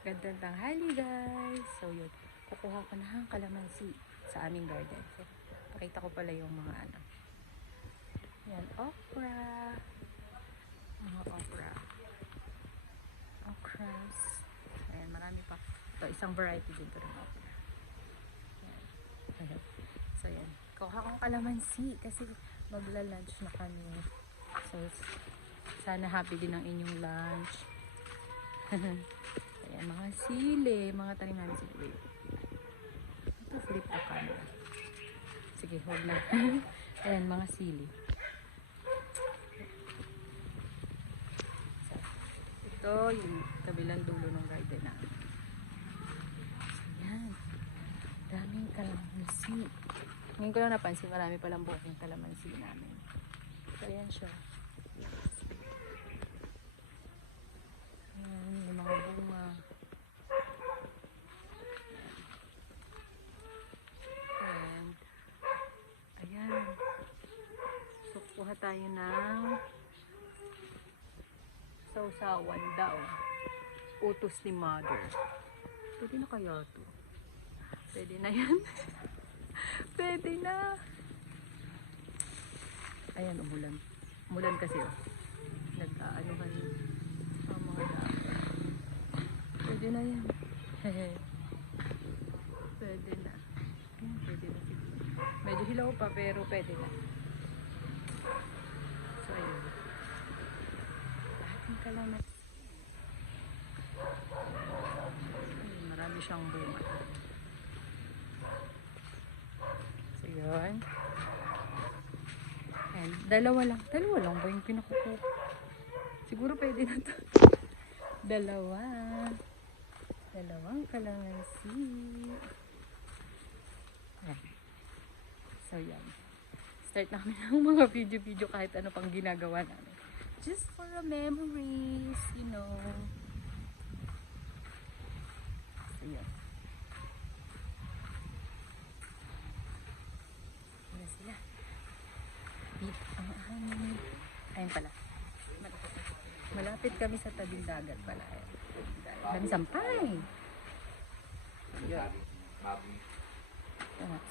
Gandang tanghali guys. So yun, kukuha ko na ang kalamansi sa aming garden. So, pakita ko pala yung mga ano. Yan, okra. Mga okra. Okras. Ayan, marami pa. Ito, isang variety din ito rin okra. Ayan. So yan, kuha kong kalamansi kasi magla-lunch na kami. So, sana happy din ang inyong lunch. Ayan, mga sili, mga talingan sili. Ito, flip the camera. Sige, huwag na. Ayan, mga sili. So, ito, yung kabilang dulo ng garden namin. So, ayan. Daming kalamansi. Ngayon ko lang napansin, marami palang buking kalamansi namin. So, ayan siya. Ayan, yung mga bunga. And, ayan. So, kuha tayo ng sausawan daw. Utos ni mother. Pwede na kaya ito? Pwede na yan. Pwede na. Ayan, umulan. Umulan kasi oh. Nag-aanuhan ang mga daan. Pwede na yan. Pwede na. Pwede na siguro. Medyo hilaw pa pero pwede na. So ayun. Ating kalamat. Ayun, marami siyang bunga. So yun. And dalawa lang ba yung pinakukuha? Siguro pwede na to. Dalawang kalamansi. Ayan. So yan. Start namin ng mga video kahit ano pang ginagawa namin. Just for a memories, you know. So yan. Ayan sila. Dito ang hangin. Ayun pala. Malapit kami sa tabing dagat pala. Dami sampay. Ayan.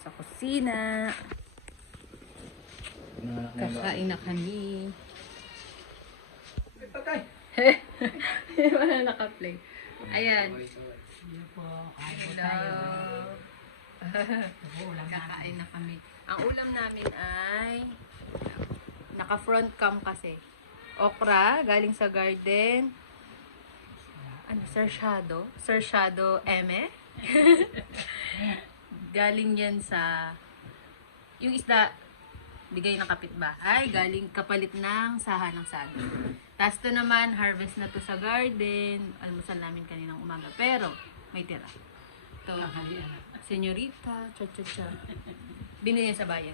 Sa kusina. Kakain na kami. Wala naka-play. Ayan. Hello. Kakain na kami. Ang ulam namin ay naka-front cam kasi. Okra, galing sa garden. Ano, Sershado eme. Galing yan sa yung isda bigay ng kapitbahay, galing kapalit ng saha ng saging. Tapos to naman, harvest na to sa garden. Almusal namin kaninang umaga. Pero, may tira. To, senyorita, cha-cha-cha. Binili niya sa bayan.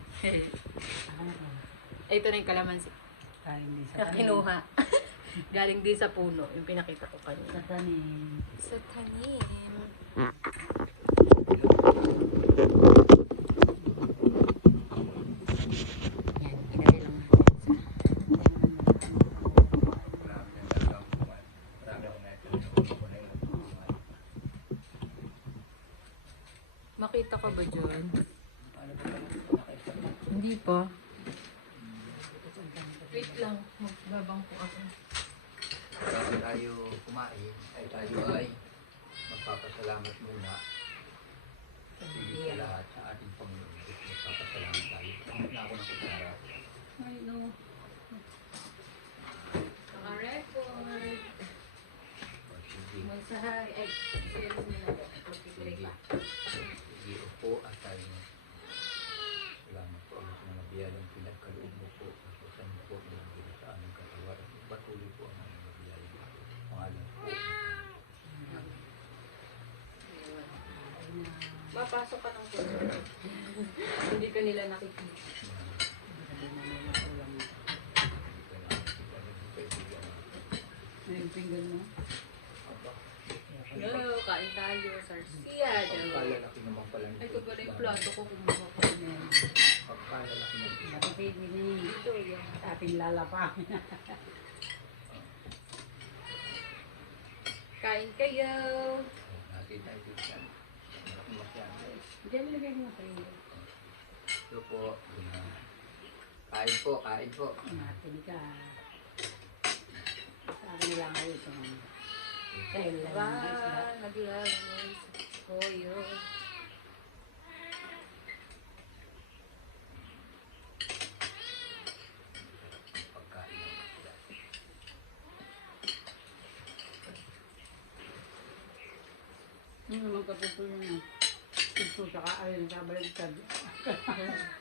Ito na yung kalamansi. Kinuha. Galing din sa puno. Yung pinakita ko kanina. Sa tanim. Sa tanim. Yan, ilagay lang natin makita ka ba dyan? Hindi pa. Wait lang, magbabang po ako. Bago tayo kumain, ay tayo ay magpapasalamat muna sa lahat sa ating Panginoon. Magpapasalamat tayo. Pangit na ako ng kutsara. I know. Naka-record. Magsahay. Ay, sales nila po. Sige. Sige, upo at tayo. Salamat po ang mga biyalang pinagkaloob mo po. Pagkasan mo po ng sa aming katawan. Patuloy po ang aming biyalang pangalan po. Mapasok ka ng puso. Hindi ka nila nakikita. May pinggan mo? Hello, kain tayo. Sarsia. Pagkalalaki naman pala nito. Ay, ito pala yung plato ko kung makakain na yan. Pagkalalaki naman. Matipid din eh. Ito yan. Ating lalapa. Kain kayo. Natin na ito yan. Masyan guys. Diyan nilagay mo sa iyo. Ito po. Kain po, kain po. Natin ka. Sa akin lang kayo ito. Dahil lang Ba, ng isda. naglalangay sa toyo. Pagkain ng isda. Magkaputo yun. Ito, saka ayun, kabaligtad.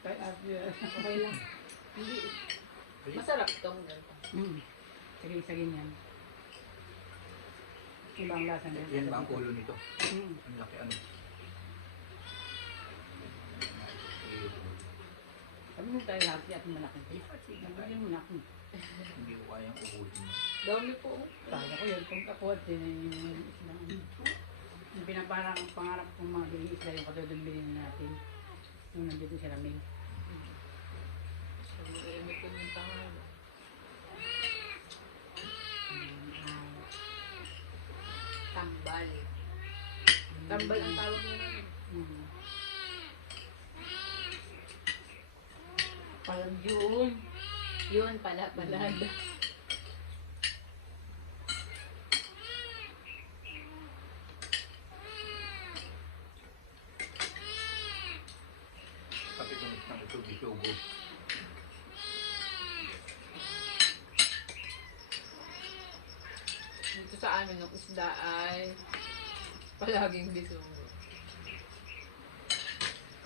Kay ate. Okay lang. Hindi. Masarap tong ganito. Sige yan. Ibang lasa na. Yan ba ang ulo nito? Mm. Ang laki ano? Sabi mo tayo hati at malaking fish. Nabili mo na ako. Hindi ko kayang uhuhin mo. Dami po. Kaya ko yun, kung ako at yung pinaparang pangarap kong mga biling isla yung katulad ng bilhin natin. Nung nandito si Raming. Sabi ko, ano po yung pangalan? Tambal. Tambal ang tawag mo namin. Parang yun. Yun pala, balada. Kapitulit ng ito, bisugo. Dito sa amin, ang isda ay palaging bisugo.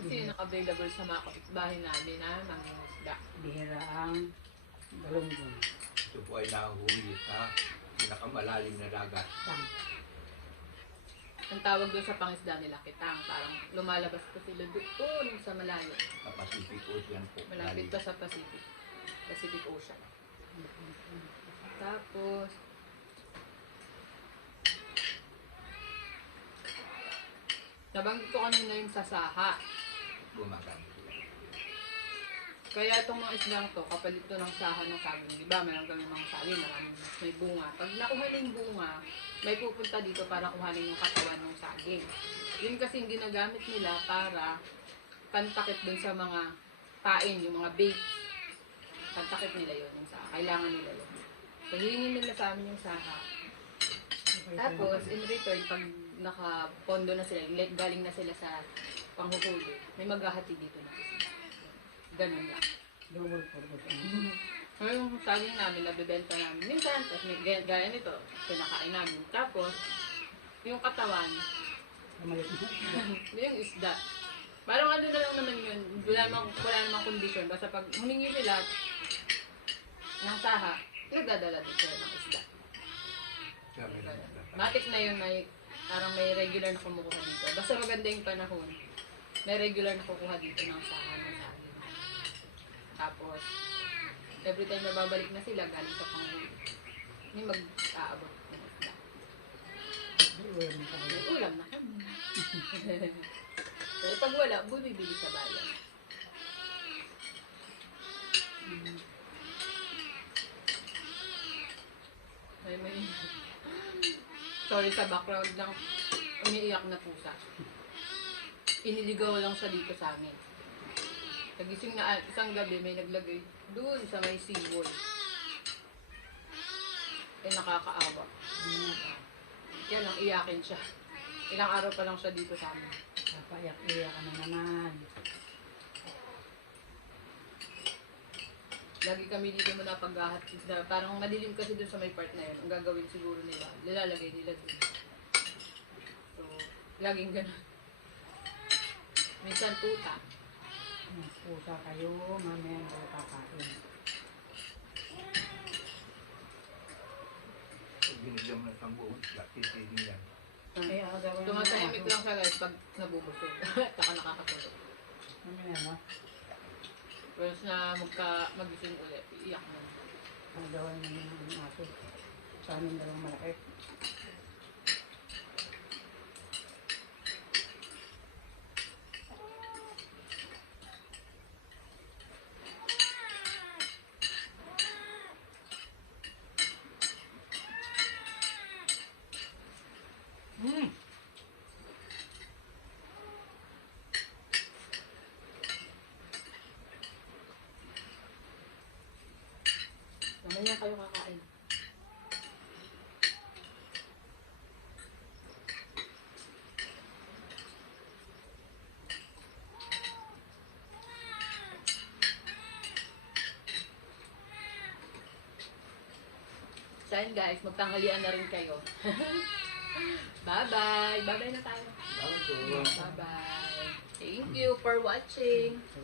Kasi yun ang available sa mga kapitbahay namin na mga isda. Bihira ang galunggong. Ito po ay nahuhuli sa pinakamalalim na dagat. Tang. Ang tawag doon sa pangisda nila, kitang. Parang lumalabas ko sila doon sa malayo. Sa Pacific Ocean po. Malapit pa sa Pacific. Pacific Ocean. Tapos, nabanggit ko kanina yung sasaha. Gumagamit sila. Kaya itong mga islang to, kapalit to ng saha ng saging. Di ba? Mayroon kami mga saging, maraming may bunga. Pag nakuha na yung bunga, may pupunta dito para kuhanin yung katawan ng saging. Yun kasi yung ginagamit nila para pantakip dun sa mga pain, yung mga bait. Pantakip nila yun, yung saha. Kailangan nila yun. So, hihingin nila sa amin yung saha. Tapos, in return, pag nakapondo na sila, galing na sila sa panghuhuli, may maghahati dito na sila. Ganun lang. Double purpose. Yung saging namin, nabibenta namin. Minsan, tapos may gaya nito, pinakain namin. Tapos, yung katawan, Mamalit mo. yung isda. Parang ano na lang naman yun, wala namang kondisyon. Basta pag humingi sila ng saha, nagdadala din sila ng isda. Sabi na Matik na yun, parang may regular na kumukuha dito. Basta maganda yung panahon, may regular na kukuha dito ng saha ng saging. Tapos, every time na babalik na sila, galing sa panghuli. May mag-aabot ng isda. Ulam na tayo. May ulam na kami. Pero pag wala, bumibili sa bayan. May sorry sa background ng umiiyak na pusa. Iniligaw lang siya dito sa amin. Nagising na isang gabi, may naglagay doon sa may seawall. Eh, nakakaawa. Kaya lang, iyakin siya. Ilang araw pa lang siya dito sa amin. Papayak-iyak ka na naman. Lagi kami dito muna paghahat. Parang madilim kasi doon sa may part na yun. Ang gagawin siguro nila, nilalagay nila doon. So, laging ganun. Minsan tuta. Pusa kayo, mamaya kayo kakain. Pag binigyan mo ng isang buong isda, titigil yan. Ay, agawin mo. Tumatahimik lang siya guys pag nabubusog. Saka nakakatulog. Mamaya mo. Pero na magising ulit, iiyak na. Agawin mo ng aso. Sa amin dalawang malaki. Mm. Mamaya kayo kakain. So yun guys, magtanghalian na rin kayo. Bye-bye! Bye-bye na tayo. Salamat po. Bye-bye! Thank you for watching! So,